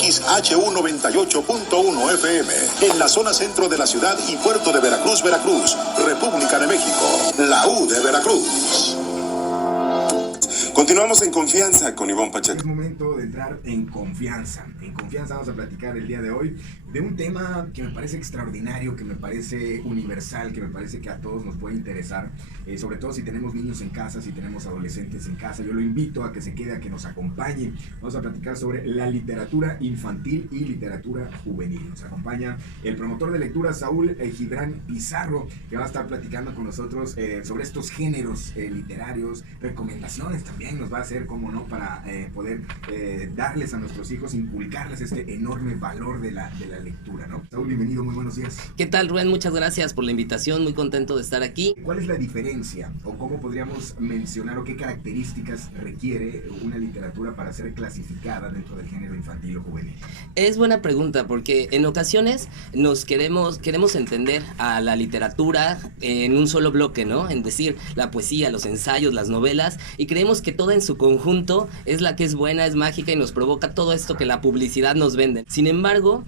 XHU98.1 FM, en la zona centro de la ciudad y puerto de Veracruz, Veracruz, República de México, la U de Veracruz. Continuamos en confianza con Ivonne Pacheco. Es momento de entrar en confianza. En confianza vamos a platicar el día de hoy de un tema que me parece extraordinario, que me parece universal, que me parece que a todos nos puede interesar, sobre todo si tenemos niños en casa, si tenemos adolescentes en casa. Yo lo invito a que se quede, a que nos acompañe. Vamos a platicar sobre la literatura infantil y literatura juvenil. Nos acompaña el promotor de lectura, Saúl Gibran Pizarro, que va a estar platicando con nosotros sobre estos géneros literarios, recomendaciones también nos va a hacer, cómo no, para poder darles a nuestros hijos, inculcarles este enorme valor de la lectura, ¿no? Saúl, bienvenido, muy buenos días. ¿Qué tal, Rubén? Muchas gracias por la invitación, muy contento de estar aquí. ¿Cuál es la diferencia o cómo podríamos mencionar o qué características requiere una literatura para ser clasificada dentro del género infantil o juvenil? Es buena pregunta porque en ocasiones nos queremos entender a la literatura en un solo bloque, ¿no? En decir, la poesía, los ensayos, las novelas, y creemos que toda en su conjunto es la que es buena, es mágica y nos provoca todo esto que la publicidad nos vende. Sin embargo,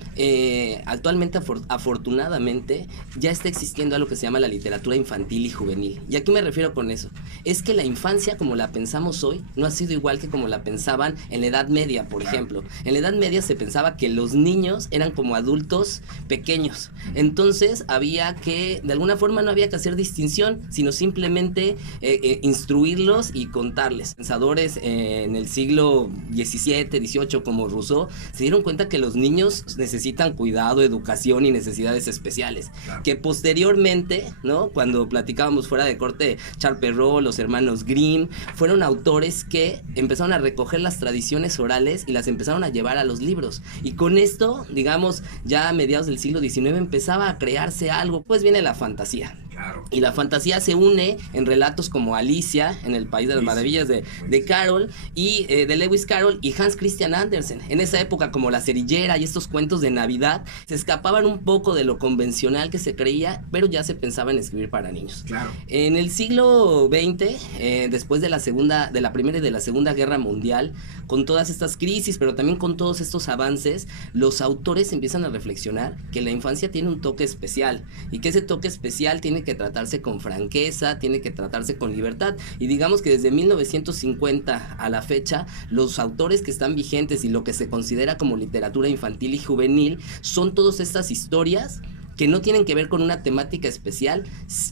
actualmente afortunadamente ya está existiendo algo que se llama la literatura infantil y juvenil. ¿Y a qué me refiero con eso? Es que la infancia como la pensamos hoy no ha sido igual que como la pensaban en la Edad Media, por ejemplo. En la Edad Media se pensaba que los niños eran como adultos pequeños. Entonces había que, de alguna forma no había que hacer distinción, sino simplemente instruirlos y contarles. Pensadores en el siglo XVII, XVIII como Rousseau se dieron cuenta que los niños necesitan cuidado, educación y necesidades especiales. Claro. Que posteriormente, ¿no? Cuando platicábamos fuera de corte, Charles Perrault, los hermanos Grimm, fueron autores que empezaron a recoger las tradiciones orales y las empezaron a llevar a los libros. Y con esto, digamos, ya a mediados del siglo XIX empezaba a crearse algo, pues viene la fantasía. Claro. Y la fantasía se une en relatos como Alicia en el País de las Maravillas de Carroll y de Lewis Carroll y Hans Christian Andersen. En esa época, como La Cerillera y estos cuentos de Navidad, se escapaban un poco de lo convencional que se creía, pero ya se pensaba en escribir para niños. Claro. En el siglo XX, después de la Primera y de la Segunda Guerra Mundial, con todas estas crisis, pero también con todos estos avances, los autores empiezan a reflexionar que la infancia tiene un toque especial y que ese toque especial tiene que tratarse con franqueza, tiene que tratarse con libertad. Y digamos que desde 1950 a la fecha, los autores que están vigentes y lo que se considera como literatura infantil y juvenil son todas estas historias que no tienen que ver con una temática especial,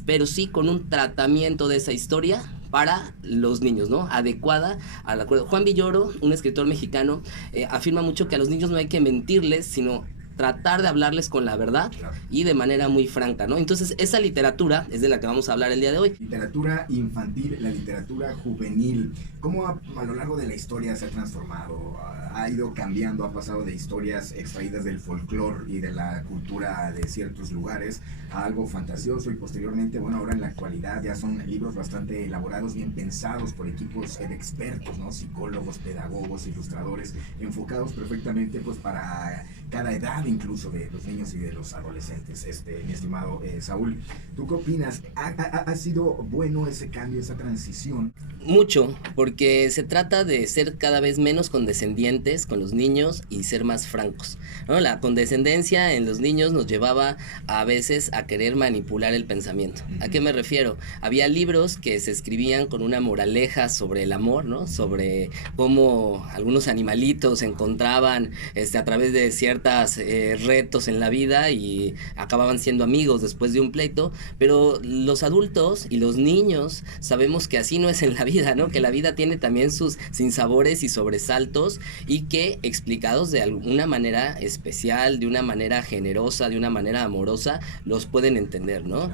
pero sí con un tratamiento de esa historia para los niños, ¿no? Adecuada al acuerdo. Juan Villoro, un escritor mexicano, afirma mucho que a los niños no hay que mentirles, sino tratar de hablarles con la verdad y de manera muy franca, ¿no? Entonces, esa literatura es de la que vamos a hablar el día de hoy. Literatura infantil, la literatura juvenil, ¿cómo a lo largo de la historia se ha transformado? ¿Ha ido cambiando? ¿Ha pasado de historias extraídas del folclore y de la cultura de ciertos lugares a algo fantasioso y posteriormente, bueno, ahora en la actualidad ya son libros bastante elaborados, bien pensados por equipos de expertos, ¿no? Psicólogos, pedagogos, ilustradores, enfocados perfectamente pues para cada edad incluso de los niños y de los adolescentes. Mi estimado Saúl, ¿tú qué opinas? ¿Ha sido bueno ese cambio, esa transición? Mucho, porque se trata de ser cada vez menos condescendientes con los niños y ser más francos, ¿no? La condescendencia en los niños nos llevaba a veces a querer manipular el pensamiento. ¿A qué me refiero? Había libros que se escribían con una moraleja sobre el amor, ¿no? Sobre cómo algunos animalitos se encontraban a través de ciertos retos en la vida y acababan siendo amigos después de un pleito, pero los adultos y los niños sabemos que así no es en la vida, ¿no? Que la vida tiene también sus sinsabores y sobresaltos y que explicados de alguna manera especial, de una manera generosa, de una manera amorosa, los pueden entender, ¿no?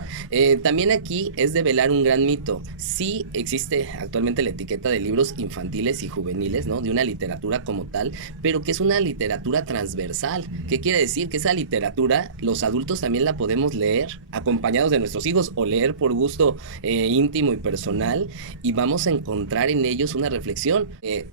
También aquí es develar un gran mito. Sí existe actualmente la etiqueta de libros infantiles y juveniles, ¿no? De una literatura como tal, pero que es una literatura transversal. ¿Qué quiere decir? Que esa literatura los adultos también la podemos leer acompañados de nuestros hijos o leer por gusto íntimo y personal, y vamos a encontrar en ellos una reflexión.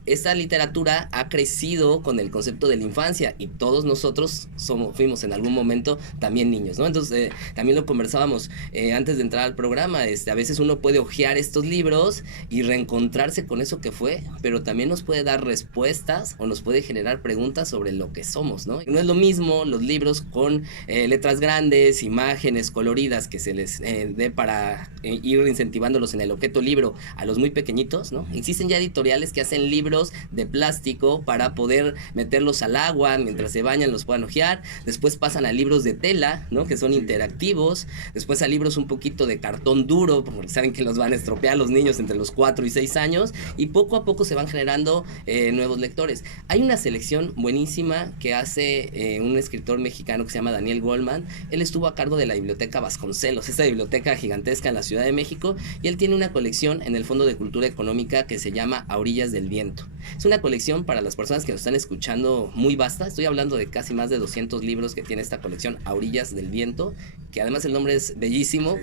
Esta literatura ha crecido con el concepto de la infancia y todos nosotros fuimos en algún momento también niños, ¿no? Entonces también lo conversábamos antes de entrar al programa. A veces uno puede hojear estos libros y reencontrarse con eso que fue, pero también nos puede dar respuestas o nos puede generar preguntas sobre lo que somos, ¿no? No es lo mismo los libros con letras grandes, imágenes coloridas que se les dé para ir incentivándolos en el objeto libro a los muy pequeñitos, ¿no? Existen ya editoriales que hacen libros de plástico para poder meterlos al agua, mientras se bañan los puedan hojear. Después pasan a libros de tela, ¿no? Que son interactivos. Después a libros un poquito de cartón duro, porque saben que los van a estropear los niños entre los 4 y 6 años, y poco a poco se van generando nuevos lectores. Hay una selección buenísima que hace un escritor mexicano que se llama Daniel Goldman. Él estuvo a cargo de la Biblioteca Vasconcelos, esta biblioteca gigantesca en la Ciudad de México, y él tiene una colección en el Fondo de Cultura Económica que se llama A Orillas del Viento. Es una colección, para las personas que nos están escuchando, muy vasta. Estoy hablando de casi más de 200 libros que tiene esta colección A Orillas del Viento, que además el nombre es bellísimo,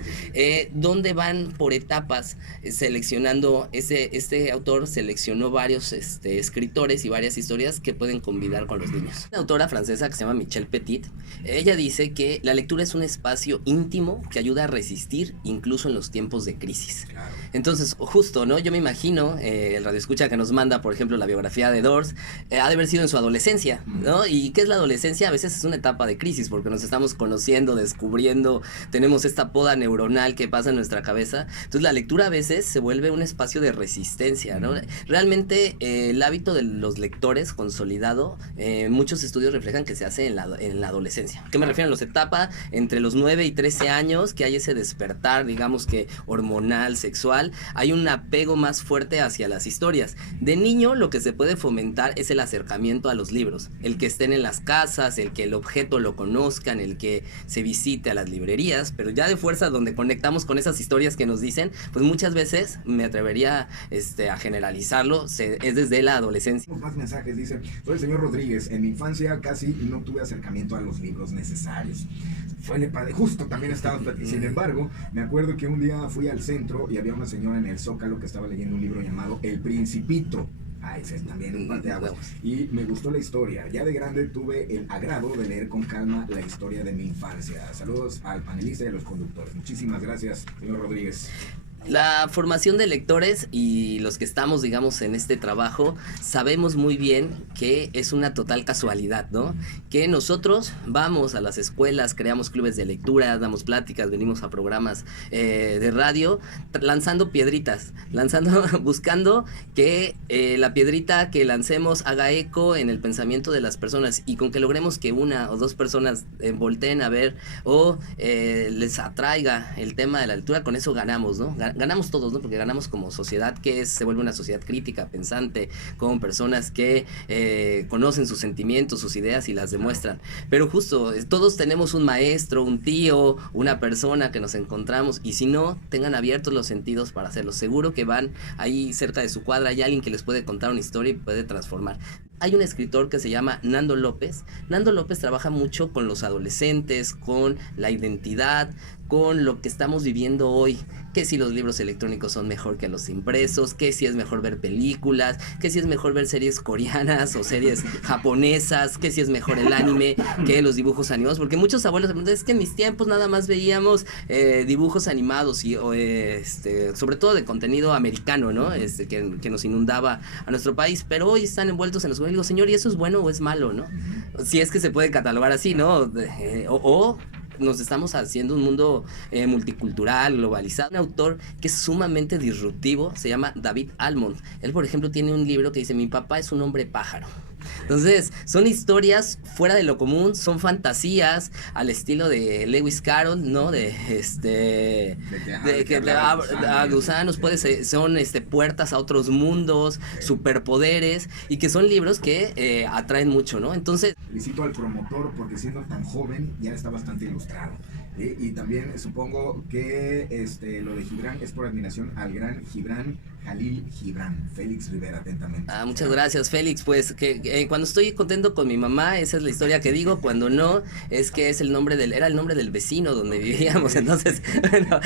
donde van por etapas seleccionando. Este autor seleccionó varios escritores y varias historias que pueden convidar con los niños. Una autora francesa que se llama Michelle Petit, ella dice que la lectura es un espacio íntimo que ayuda a resistir incluso en los tiempos de crisis. Claro. Entonces, justo, ¿no? Yo me imagino, el radioescucha que nos manda, por ejemplo, la biografía de Doors, ha de haber sido en su adolescencia, ¿no? ¿Y qué es la adolescencia? A veces es una etapa de crisis porque nos estamos conociendo, descubriendo, tenemos esta poda neuronal que pasa en nuestra cabeza. Entonces la lectura a veces se vuelve un espacio de resistencia, ¿no? Realmente el hábito de los lectores consolidado, muchos estudios reflejan que se hace en la adolescencia. ¿Qué me refiero? En las etapas entre los 9 y 13 años, que hay ese despertar, digamos que hormonal, sexual, hay un apego más fuerte hacia las historias. De niño lo que se puede fomentar es el acercamiento a los libros, el que estén en las casas, el que el objeto lo conozcan, el que se visite a las librerías, pero ya de fuerza donde conectamos con esas historias que nos dicen, pues muchas veces me atrevería a generalizarlo, es desde la adolescencia. Más mensajes, dice: soy el señor Rodríguez, en mi infancia casi no tuve acercamiento a los libros necesarios. Justo también estaba, sin embargo, me acuerdo que un día fui al centro y había una señora en el Zócalo que estaba leyendo un libro llamado El Principito. Ese es también un parteaguas. Y me gustó la historia. Ya de grande tuve el agrado de leer con calma la historia de mi infancia. Saludos al panelista y a los conductores. Muchísimas gracias, señor Rodríguez. La formación de lectores y los que estamos, digamos, en este trabajo, sabemos muy bien que es una total casualidad, ¿no? Que nosotros vamos a las escuelas, creamos clubes de lectura, damos pláticas, venimos a programas de radio, lanzando piedritas, buscando que la piedrita que lancemos haga eco en el pensamiento de las personas, y con que logremos que una o dos personas volteen a ver o les atraiga el tema de la lectura, con eso ganamos, ¿no? Ganamos todos, ¿no? Porque ganamos como sociedad, que se vuelve una sociedad crítica, pensante, con personas que conocen sus sentimientos, sus ideas y las demuestran. Pero justo, todos tenemos un maestro, un tío, una persona que nos encontramos, y si no, tengan abiertos los sentidos para hacerlo. Seguro que van ahí cerca de su cuadra, hay alguien que les puede contar una historia y puede transformar. Hay un escritor que se llama Nando López. Nando López trabaja mucho con los adolescentes, con la identidad, con lo que estamos viviendo hoy, que si los libros electrónicos son mejor que los impresos, que si es mejor ver películas, que si es mejor ver series coreanas o series japonesas, que si es mejor el anime que los dibujos animados, porque muchos abuelos se preguntan: es que en mis tiempos nada más veíamos dibujos animados y sobre todo de contenido americano, ¿no? Que nos inundaba a nuestro país, pero hoy están envueltos en los juegos. Digo, señor, ¿y eso es bueno o es malo, no? Si es que se puede catalogar así, ¿no? O nos estamos haciendo un mundo multicultural, globalizado. Un autor que es sumamente disruptivo se llama David Almond. Él, por ejemplo, tiene un libro que dice: mi papá es un hombre pájaro. Entonces, son historias fuera de lo común, son fantasías al estilo de Lewis Carroll, ¿no? Gusanos, son puertas a otros mundos, superpoderes, y que son libros que atraen mucho, ¿no? Entonces, felicito al promotor porque siendo tan joven ya está bastante ilustrado. Y también supongo que lo de Gibran es por admiración al gran Gibran Jalil Gibran. Félix Rivera, atentamente. Muchas gracias, Félix. Pues que cuando estoy contento con mi mamá, esa es la historia que digo. Cuando no, es que es era el nombre del vecino donde vivíamos. Entonces, bueno,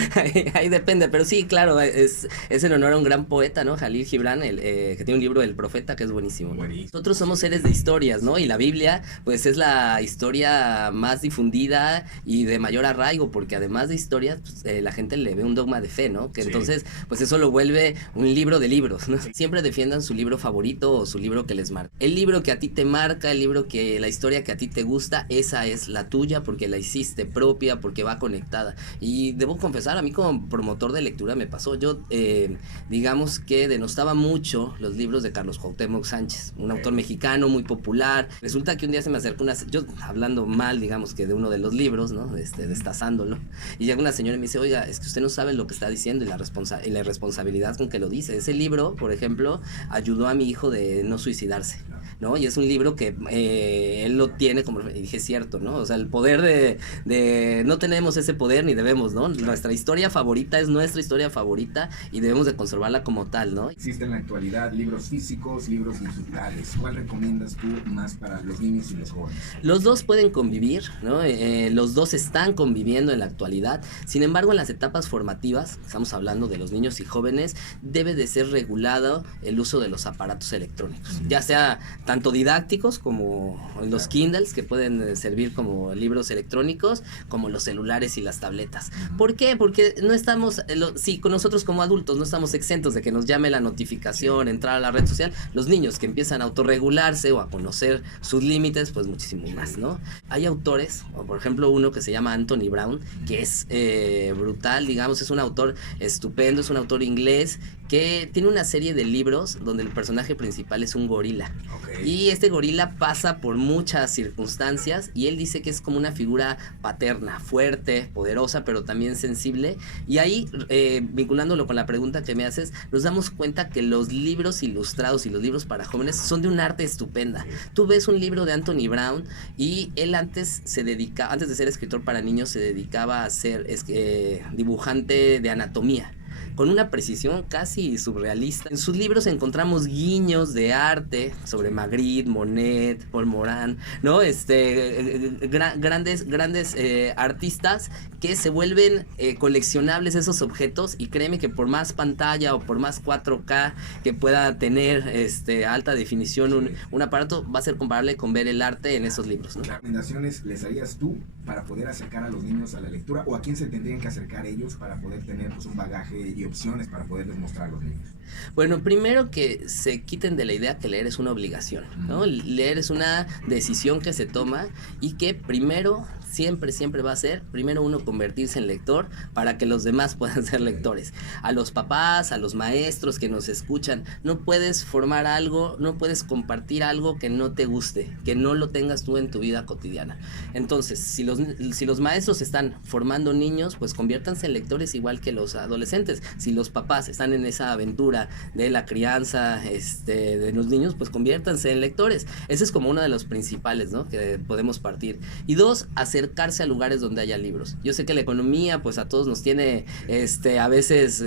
ahí depende. Pero sí, claro, es en honor a un gran poeta, ¿no? Jalil Gibran, que tiene un libro, El Profeta, que es buenísimo. Nosotros somos seres de historias, ¿no? Y la Biblia, pues es la historia más difundida y de mayor arraigo, porque además de historias, pues, la gente le ve un dogma de fe, ¿no? Que sí. Entonces, pues eso lo vuelve un libro de libros, ¿no? Sí. Siempre defiendan su libro favorito o su libro que les marca. El libro que a ti te marca, la historia que a ti te gusta, esa es la tuya porque la hiciste propia, porque va conectada. Y debo confesar, a mí como promotor de lectura me pasó. Yo, digamos que denostaba mucho los libros de Carlos Cuauhtémoc Sánchez, un autor mexicano muy popular. Resulta que un día se me acercó yo hablando mal, digamos que de uno de los libros, ¿no? Destazándolo. Y llega una señora y me dice, oiga, es que usted no sabe lo que está diciendo y la responsabilidad con que lo dice. Ese libro, por ejemplo, ayudó a mi hijo de no suicidarse, ¿no? Y es un libro que él lo tiene como, y dije, es cierto, ¿no? O sea, el poder de no tenemos ese poder ni debemos, ¿no? Nuestra historia favorita es nuestra historia favorita y debemos de conservarla como tal, ¿no? Existen en la actualidad libros físicos, libros digitales. ¿Cuál recomiendas tú más para los niños y los jóvenes? Los dos pueden convivir, ¿no? Los dos están conviviendo en la actualidad. Sin embargo, en las etapas formativas, estamos hablando de los niños y jóvenes, debe de ser regulado el uso de los aparatos electrónicos, ya sea tanto didácticos como los Kindles, que pueden servir como libros electrónicos, como los celulares y las tabletas. ¿Por qué? Porque no estamos, sí, con nosotros como adultos no estamos exentos de que nos llame la notificación, entrar a la red social. Los niños que empiezan a autorregularse o a conocer sus límites, pues muchísimo más, ¿no? Hay autores, o por ejemplo uno que se llama Anthony Brown, que es brutal, digamos, es un autor estupendo, es un autor inglés que tiene una serie de libros donde el personaje principal es un gorila. Okay. Y este gorila pasa por muchas circunstancias y él dice que es como una figura paterna, fuerte, poderosa, pero también sensible. Y ahí, vinculándolo con la pregunta que me haces, nos damos cuenta que los libros ilustrados y los libros para jóvenes son de un arte estupenda. Tú ves un libro de Anthony Brown y él antes de ser escritor para niños, se dedicaba a ser dibujante de anatomía, con una precisión casi surrealista. En sus libros encontramos guiños de arte sobre Magritte, Monet, Paul Morand, ¿no? Grandes artistas que se vuelven coleccionables esos objetos, y créeme que por más pantalla o por más 4K que pueda tener alta definición un aparato, va a ser comparable con ver el arte en esos libros, ¿no? ¿Qué recomendaciones les harías tú para poder acercar a los niños a la lectura, o a quién se tendrían que acercar ellos para poder tener, pues, un bagaje y opciones para poderles mostrar a los niños? Bueno, primero que se quiten de la idea que leer es una obligación, ¿no? Leer es una decisión que se toma, y que primero, siempre va a ser, primero uno convertirse en lector para que los demás puedan ser lectores. A los papás, a los maestros que nos escuchan, no puedes formar algo, no puedes compartir algo que no te guste, que no lo tengas tú en tu vida cotidiana. Entonces, si los maestros están formando niños, pues conviértanse en lectores igual que los adolescentes. Si los papás están en esa aventura de la crianza de los niños, pues conviértanse en lectores. Ese es como uno de los principales, ¿no?, que podemos partir. Y dos, acercarse a lugares donde haya libros. Yo sé que la economía, pues a todos nos tiene a veces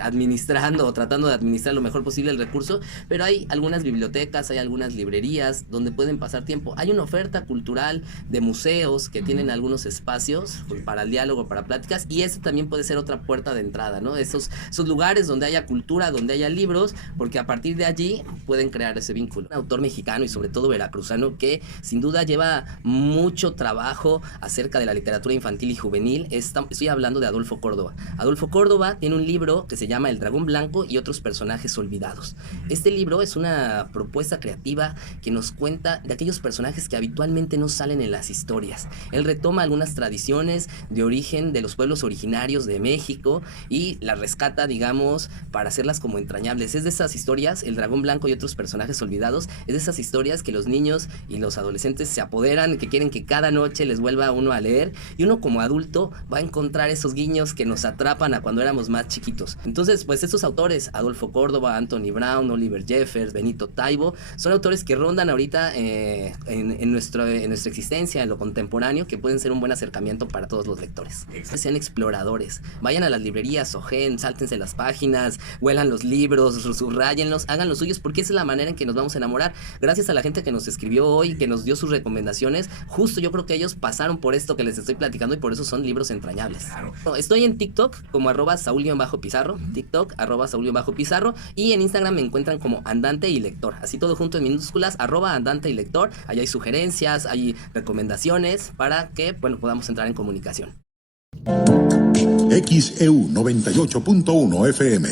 administrando o tratando de administrar lo mejor posible el recurso, pero hay algunas bibliotecas, hay algunas librerías donde pueden pasar tiempo. Hay una oferta cultural de museos que tienen algunos espacios para el diálogo, para pláticas, y eso también puede ser otra puerta de entrada, ¿no? Esos lugares donde haya cultura, donde haya libros, porque a partir de allí pueden crear ese vínculo. Un autor mexicano y sobre todo veracruzano que sin duda lleva mucho trabajo acerca de la literatura infantil y juvenil. Estoy hablando de Adolfo Córdoba. Adolfo Córdoba tiene un libro que se llama El Dragón Blanco y otros personajes olvidados. Este libro es una propuesta creativa que nos cuenta de aquellos personajes que habitualmente no salen en las historias. Él retoma algunas tradiciones de origen de los pueblos originarios de México y las rescata, digamos, para hacerlas como entrañables. Es de esas historias, El Dragón Blanco y otros personajes olvidados, es de esas historias que los niños y los adolescentes se apoderan, que quieren que cada noche les vuelva vuelva uno a leer y uno como adulto va a encontrar esos guiños que nos atrapan a cuando éramos más chiquitos. Entonces, pues estos autores, Adolfo Córdoba, Anthony Brown, Oliver Jeffers, Benito Taibo, son autores que rondan ahorita en nuestra existencia, en lo contemporáneo, que pueden ser un buen acercamiento para todos los lectores. Sean exploradores, vayan a las librerías, ojen, sáltense las páginas, huelan los libros, subrayenlos, hagan los suyos, porque esa es la manera en que nos vamos a enamorar. Gracias a la gente que nos escribió hoy, que nos dio sus recomendaciones, justo yo creo que ellos pasaron por esto que les estoy platicando y por eso son libros entrañables. Claro. Estoy en TikTok como @Saúl_Pizarro, TikTok @Saúl_Pizarro, y en Instagram me encuentran como Andante y Lector, así todo junto en minúsculas, @Andante y Lector. Allá hay sugerencias, hay recomendaciones para que, bueno, podamos entrar en comunicación. XEU 98.1 FM